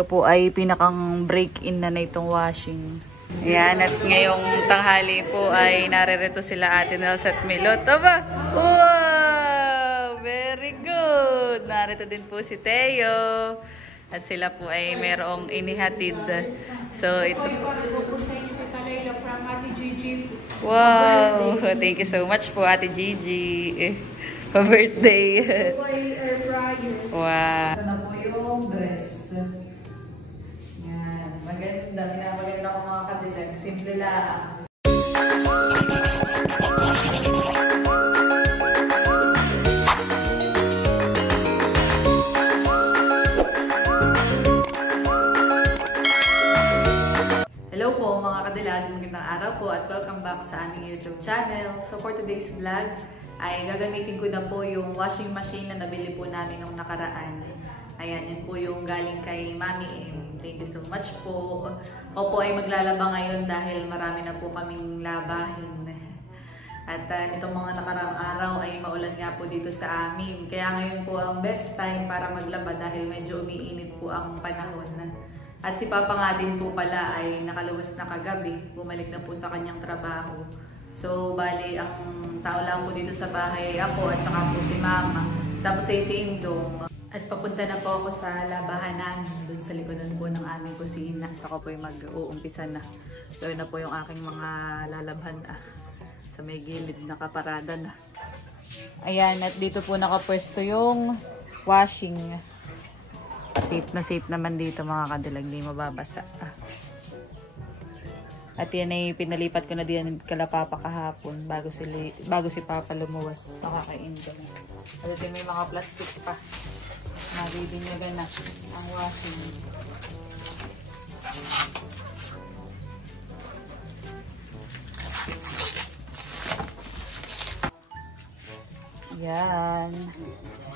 Ito po ay pinakang break-in na itong washing. Ayan, at ngayong tanghali po ay naririto sila Ate Nels at Milot. Aba! Wow! Very good! Narito din po si Teo. At sila po ay merong inihatid. So, ito po. Wow! Thank you so much po, Ate Gigi. Pa-birthday. Wow! Ito na po yung dress. Yan. Maganda. Maganda ko mga kadilag. Simple lang. Hello po mga kadilag, magandang araw po at welcome back sa aming YouTube channel. So for today's vlog ay gagamitin ko na po yung washing machine na nabili po namin nung nakaraan. Ayan, yun po yung galing kay Mami M. Thank you so much po. Ako po ay maglalaba ngayon dahil marami na po kaming labahin. At nitong mga nakaraang araw ay maulan nga po dito sa amin. Kaya ngayon po ang best time para maglaba dahil medyo umiinit po ang panahon. At si Papa nga din po pala ay nakaluwas na kagabi. Bumalik na po sa kanyang trabaho. So, bali, ang tao lang po dito sa bahay ay ako at saka po si Mama. Tapos ay si Indong. At papunta na po ako sa labahan namin. Doon sa likodan po ng aming kusina. Ako po ay mag-uumpisa na. So, na po yung aking mga lalabhan sa may gilid nakaparada na. Ayan, at dito po nakapwesto yung washing. Safe naman dito mga kadilag, hindi mababasa. At yan ay pinalipat ko na din kala Papa kahapon bago si Papa lumuwas. Nakakainda na. At ito may mga plastic pa. Mabibinyagan na ang washing. Yan.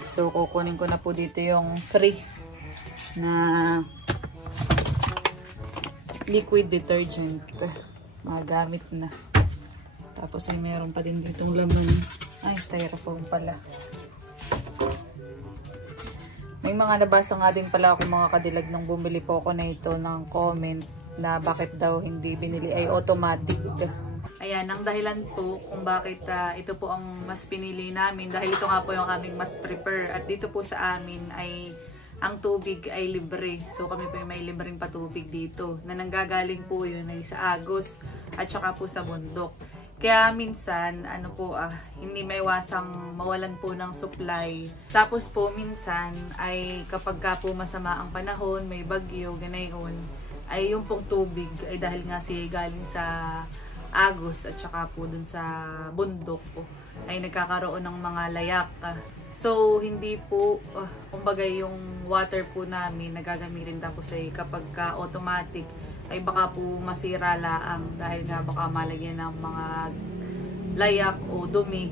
So kukunin ko na po dito yung free na liquid detergent. Magamit na. Tapos ay meron pa din ditong laman. Ay, styrofoam pala. May mga nabasa nga din pala ako mga kadilag nung bumili po ako na ito ng comment na bakit daw hindi binili ay automatic. Ayan, ang dahilan po kung bakit ito po ang mas pinili namin dahil ito nga po yung aming mas prefer. At dito po sa amin ay ang tubig ay libre. So kami po may libreng patubig dito. Na nanggagaling po yun ay sa Agos at saka po sa bundok. Kaya minsan, hindi maiwasang mawalan po ng supply. Tapos po minsan ay kapag ka po masama ang panahon, may bagyo, ganayon, ay yung pong tubig ay dahil nga siya galing sa Agos at saka po dun sa bundok ay nagkakaroon ng mga layak. So, hindi po, kumbaga yung water po namin nagagamitin tapos ay kapag ka automatic ay baka po masira laang dahil nga baka malagyan ng mga layak o dumi.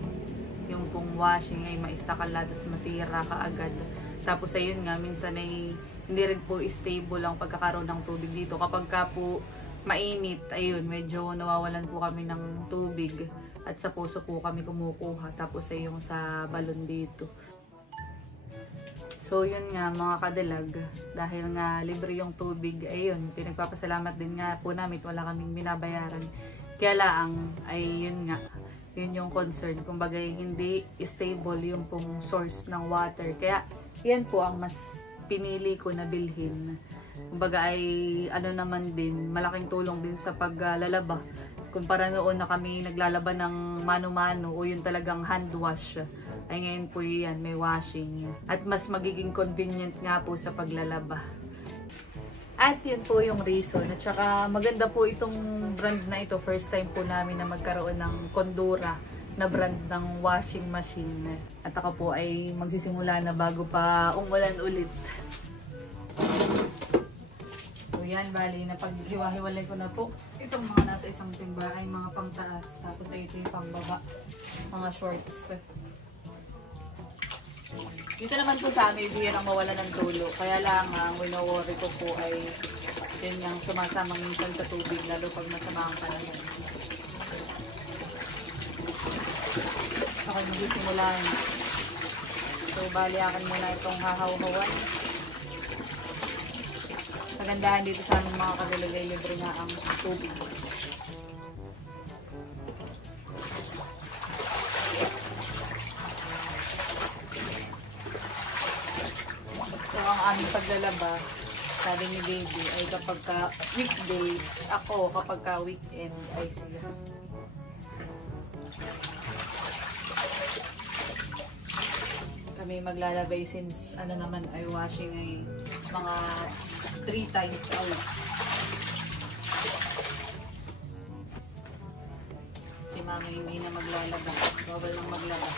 Yung pong washing ay maistakala tapos masira kaagad. Tapos ayun nga, minsan ay hindi rin po stable ang pagkakaroon ng tubig dito. Kapag ka po mainit, ayun, medyo nawawalan po kami ng tubig. At sa puso po kami kumukuha. Tapos ay yung sa balon dito. So yun nga mga kadilag. Dahil nga libre yung tubig. Ayun, pinagpapasalamat din nga po namin. Wala kaming binabayaran. Kaya lang ay yun nga. Yun yung concern. Kumbaga hindi stable yung pong source ng water. Kaya yan po ang mas pinili ko na bilhin. Kumbaga ay naman din. Malaking tulong din sa paglalaba. Kumpara noon na kami naglalaba ng mano-mano o yung talagang hand wash, ay ngayon po yan, may washing. At mas magiging convenient nga po sa paglalaba. At yun po yung reason. At saka maganda po itong brand na ito. First time po namin na magkaroon ng Condura na brand ng washing machine. At ako po ay magsisimula na bago pa umulan ulit. So yan, bali na paghiwa-hiwalay ko na po itong mga nasa isang timba ay mga pangtaas. Tapos ay ito yung pangbaba, mga shorts. Dito naman po sa amin, hindi yan ang mawala ng tulo. Kaya lang, ang wino-worry ko po ay yun yung sumasamang minsan sa tubig, lalo pag masama ang panahon. Okay, magsisimula na. So, bali akin muna itong hahaw-hawan. Kagandahan dito sa aming mga kadilag ay libre nga ang tubig. So ang aming paglalaba, sabi ni baby, ay kapag ka weekdays, ako kapag ka weekend ay siya. Kami maglalabay since ano naman ay washing ay mga 3 times a week. Si mama hindi na maglalaba. Bawal lang maglaba.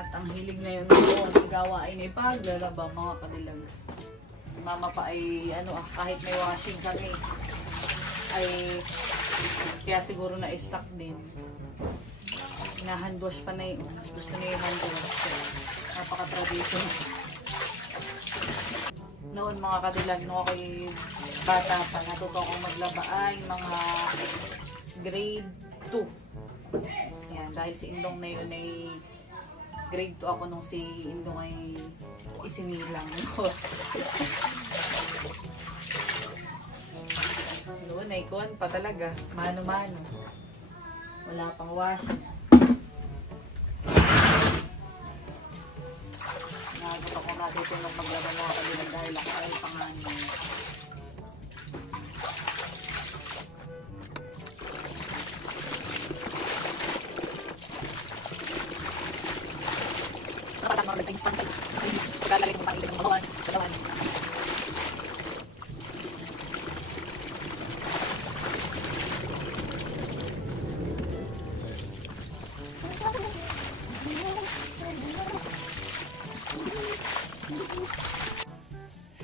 At ang hilig na yun ang gawain ay paglalaba mga kadilag. Si mama pa ay ano kahit may washing kami ay kaya siguro na stock din. Na-handwash pa na yun. Gusto na yung handwash. Napaka-traditional. Noon mga kadilag, no, ako'y bata pa, natuto akong maglaba ay mga grade 2. Yan, dahil si Indong na yun ay grade 2 ako nung si Indong ay isinilang. Noon ay kuwan pa talaga, mano-mano. Wala pang washing. Nagawa ko natutulong maglaba mga kadilag dahil ako ay panganin. Nakatama ko nagtings pansay. Pagkagaling mo pakilig ng mahawan. Kagawan.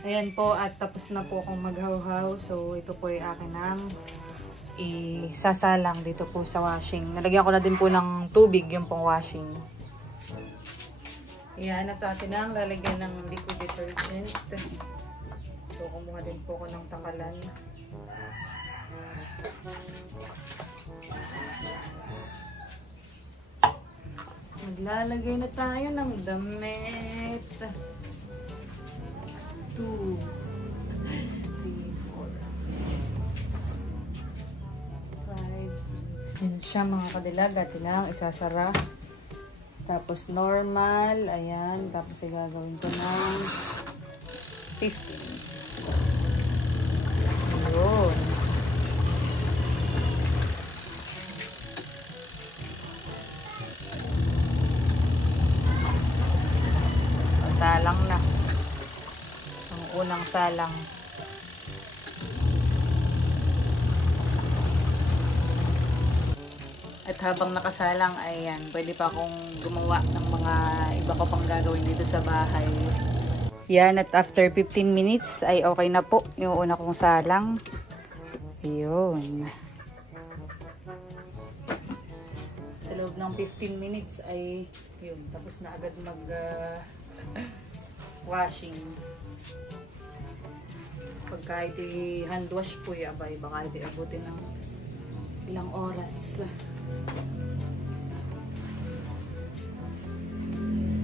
Ayan po at tapos na po akong maghawhaw. So ito po ay akin ng isasalang dito po sa washing. Nalagyan ko na din po ng tubig yung pong washing. Ayan at akin ang lalagyan ng liquid detergent. So kumuha din po ako ng takalan. Maglalagay na tayo ng damit. 2, 3, 4. Yan siya mga kadilag. At lang isasara. Tapos normal. Ayan. Tapos igagawin ko ng 15. Ayun. Salang na. Ang unang salang. At habang nakasalang, ayan, pwede pa akong gumawa ng mga iba ko pang gagawin dito sa bahay. Yan, at after 15 minutes ay okay na po yung una kong salang. Ayun. Sa loob ng 15 minutes ay yun, tapos na agad mag washing. Pagka iti hand wash po abay, baka iti abutin ng ilang oras.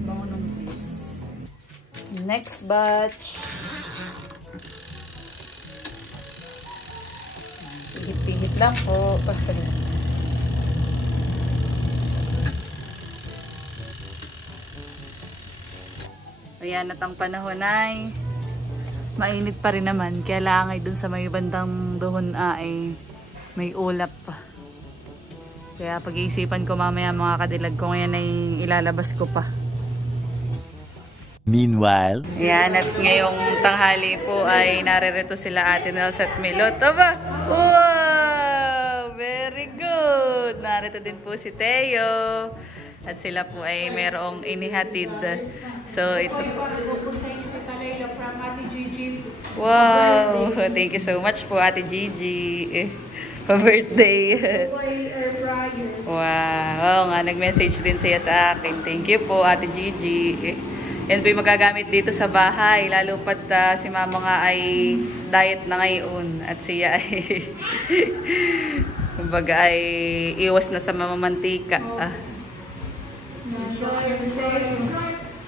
Bango ng bis. Next batch. Pihit-pihit lang po. Ayan at ang panahon ay mainit pa rin naman. Kaya langay dun sa may bandang doon ay may ulap pa. Kaya pag-iisipan ko mamaya mga kadilag ko ngayon ay ilalabas ko pa. Meanwhile, ayan at ngayong tanghali po ay naririto sila Ate Nels at Milot. Aba! Wow! Very good! Narito din po si Teo. At sila po ay merong inihatid. So ito. Wow! Thank you so much po Ate Gigi. Pa-birthday. Wow! Oo nga, nag-message din siya sa akin. Thank you po Ate Gigi. Yan po yung magagamit dito sa bahay. Lalo pat si mama nga ay diet na ngayon. At siya ay kumbaga ay iwas na sa mamamantika.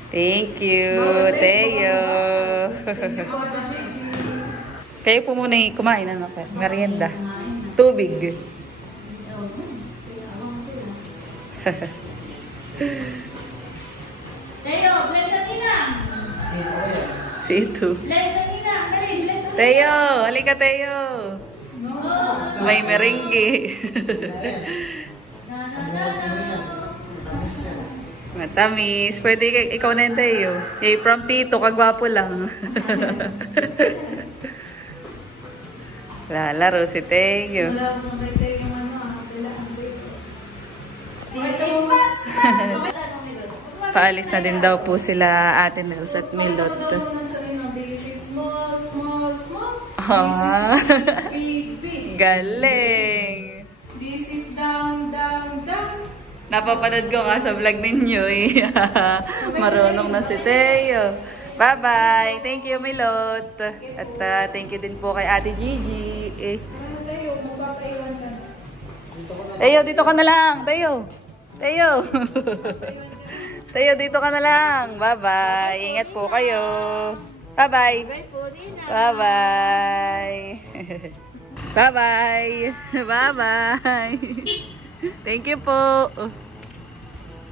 Thank you, Teo. Kayo po muna kumain, ano ka? Merienda. Tubig. Teo, bless ang inang. Si Ito. Bless ang inang. Dali, bless ang Teo, halika Teo. May merengue. Matamis. Pwede ikaw na yun, Teo. Yay, from Tito, kagwapo lang. Lalaro si Teo. Paalis na din daw po sila Ate Nels at Milot. Galing! This is down, down, down. Napapanood ko nga sa vlog ninyo eh. Marunong na si Teo. Bye-bye! Thank you, Milot. At thank you din po kay Ate Gigi. Teo, dito ka na lang. Teo! Teo! Teo, dito ka na lang. Bye-bye! Ingat po kayo. Bye-bye! Bye-bye! Bye-bye! Bye-bye! Thank you po!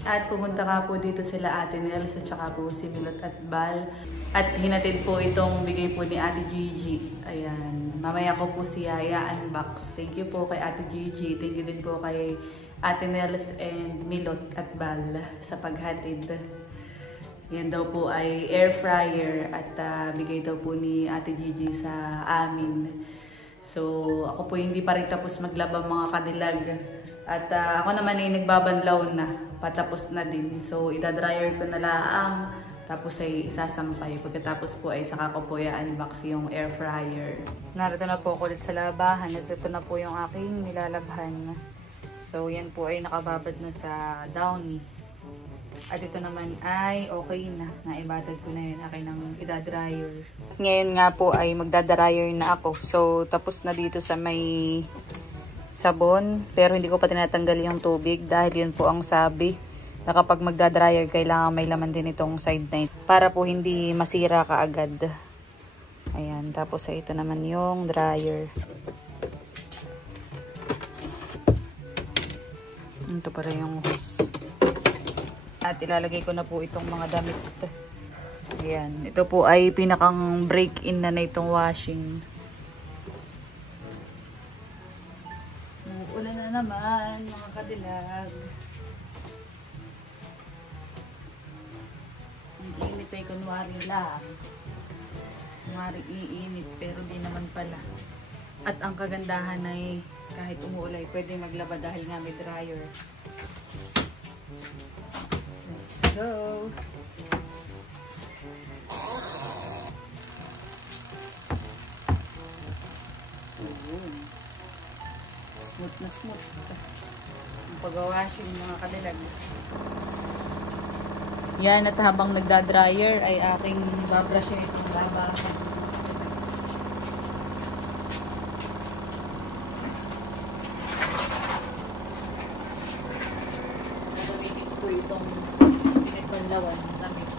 At pumunta nga po dito sila Ate Nels at saka po si Milot at Bal. At hinatid po itong bigay po ni Ate Gigi. Ayan. Mamaya ko po si Yaya unbox. Thank you po kay Ate Gigi. Thank you din po kay Ate Nels and Milot at Bal sa paghatid. Yan daw po ay air fryer at bigay daw po ni Ate Gigi sa amin. So, ako po hindi pa rin tapos maglaba mga kadilag. At ako naman ay nagbabanlaw na. Patapos na din. So, itadryer ko na lang. Tapos ay isasampay. Pagkatapos po ay saka ko po i-unbox yung air fryer. Narito na po ako ulit sa labahan. At ito na po yung aking nilalabhan. So, yan po ay nakababad na sa downy. At ito naman ay okay na. Naibatad ko na yun. Akin ng idadryer. Ngayon nga po ay magdadryer na ako. So, tapos na dito sa may sabon. Pero hindi ko pa tinatanggal yung tubig. Dahil yun po ang sabi. Na kapag magdadryer, kailangan may laman din itong side na ito. Para po hindi masira kaagad. Ayan. Tapos ito naman yung dryer. Ito pala yung hose. At ilalagay ko na po itong mga damit. Ayan. Ito po ay pinakang break-in na itong washing. Ulan na naman, mga kadilag. Ang init ay kunwari lang. Kunwari iinit, pero di naman pala. At ang kagandahan ay kahit umuulay, pwede maglaba dahil nga may dryer. Let's go! Smooth na smooth. Ang pag-washing mga kadilag. Yan, at habang nagda-dryer ay aking babrushin itong labahan. Gagamitin ko itong pinagbanlawan ng damit.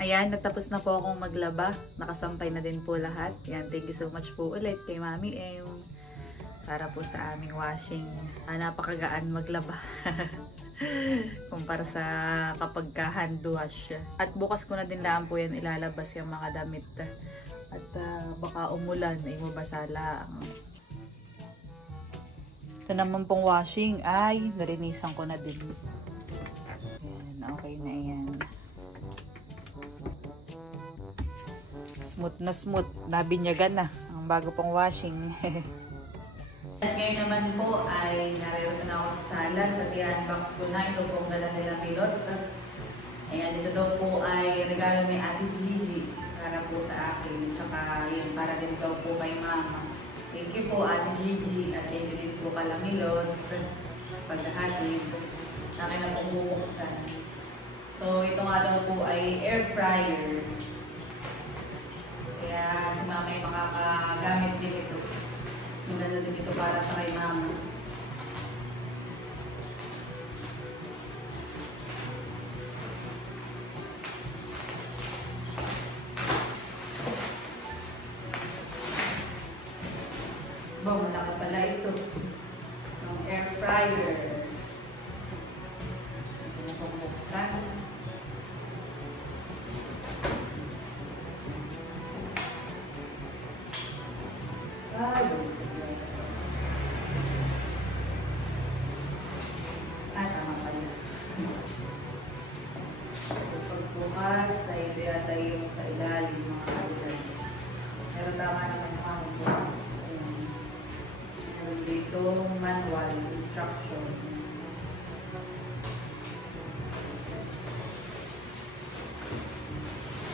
Ayan, natapos na po akong maglaba. Nakasampay na din po lahat. Yan, thank you so much po ulit kay Mami M. Para po sa aming washing. Napakagaan maglaba. Kumpara sa kapag hand wash. At bukas ko na din lang po yan ilalabas yung mga damit. At baka umulan ay mabasa lang. Ito naman pong washing ay narinisan ko na din. Ayan, okay na yan. Smooth na smooth. Nabinyagan na ang bago pong washing. At ngayon naman po ay narito na ako sa sala. Sa i-unbox ko na ito pong dala nila pilot. Ayan, ito daw po ay regalo ni Ate Gigi para po sa akin. Tsaka yun, para din daw po kay Mama. Thank you po Ate Gigi at thank you din po kala Milot. Pagkahatid. Sa akin na pong bubuksan. So, ito nga daw po ay air fryer. Kaya si Mama ay makakagamit din ito. Maganda din ito para sa kay Mama. Wow, malaki pala ito. Ang air fryer. Ito na pong buksan. Tama pala. Pagbukas ay ito yata yung sa ilalim mga kailan. Pero tama naman yung aming bukas. Meron dito manual instruction.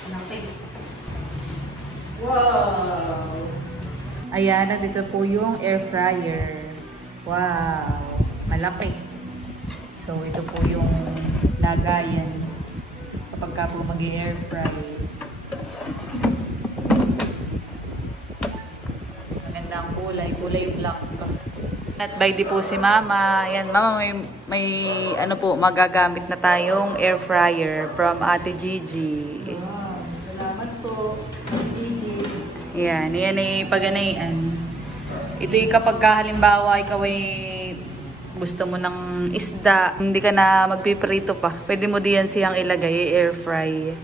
Laki. Wow! Ayan, dito po yung air fryer. Wow! Malaki. So, ito po yung lagayan kapag ka po mag-air fry. Maganda ang kulay. Kulay black. At by di po si Mama. Ayan, Mama, may ano po, magagamit na tayong air fryer from Ate Gigi. Wow, salamat po, Gigi. Ayan, yan ay paganayan. Ito yung kapag halimbawa ikaw ay gusto mo ng isda, hindi ka na magpiprito pa. Pwede mo diyan siyang ilagay, air fry.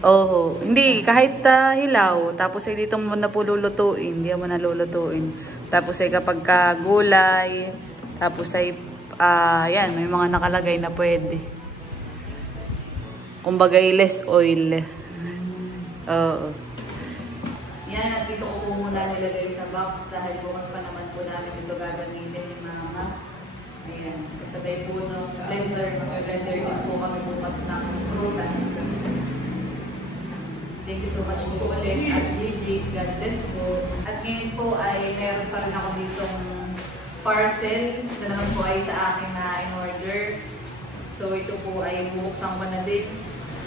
Oo. Hindi, kahit hilaw. Tapos ay dito mo na po lulutuin. Hindi mo na lulutuin. Tapos ay kapag gulay. Tapos ay, yan, may mga nakalagay na pwede. Kumbaga less oil. Oo. Yan, at dito ko po muna nilagay sa box dahil bukas pa naman po namin ito gagamitin ni Mama. Ayan, kasabay po ng blender. Mag-blender din po kami bukas ng prutas. Thank you so much po ulit at Gigi. God bless po. At ngayon po ay meron pa rin ako ditong parcel. Ito naman po ay sa akin na in-order. So ito po ay bubuksan ko na din.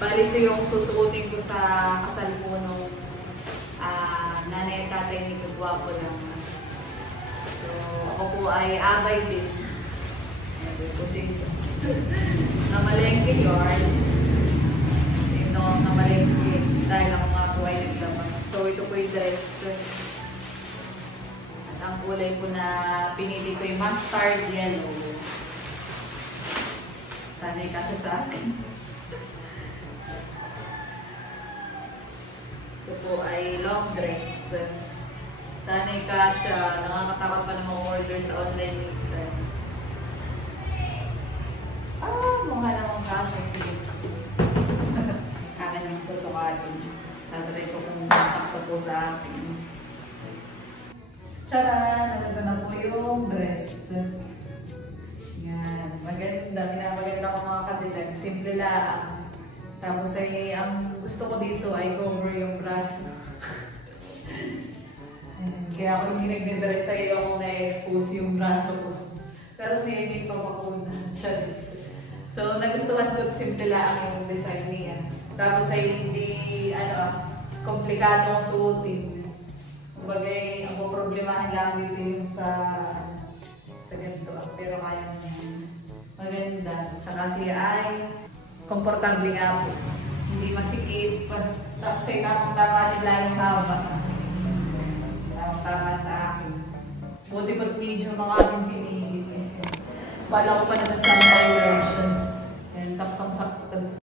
Bali ito yung susuotin ko sa kasal po nung nanay at tatay ni Kagwapo lang. So, ako po ay abay din. Ayan po sito. Namalengke yard. Ito ang namalengke. Dahil ako nga po ay naglaman. So, ito po yung dress. At ang kulay po na pinili ko yung mustard yellow. Sana ikasya sa akin. Ito po ay long dress. Sana'y kasya. Nakakatakot pa na order sa online mixer. Mukha namang kasya. Sige. Akin yung susukatin. Tatry ko kung sakto po sa akin. Tcharan! Naganda na po yung dress. Yan. Maganda. Minamaganda ko mga kadilag. Simple lang. Tapos ay, ang gusto ko dito ay cover yung braso. Kaya ako hindi nag-dress sa iyo kung na-expose yung braso ko. Pero siya hindi pa makuna. Charis. So, nagustuhan ko simple lang yung design niya. Tapos ay hindi, komplikadong suotin. Kumbaga, ang problemahin lang dito yung sa ganito. Pero kaya niya. Maganda. Tsaka siya ay komportable nga po. Hindi masikip. Tapos ay tamang-tama nila yung haba. Tamang-tama sa akin. Buti po't medyo mga aming pinili. Bala ko pa naman sa my version. And saktong-sakto.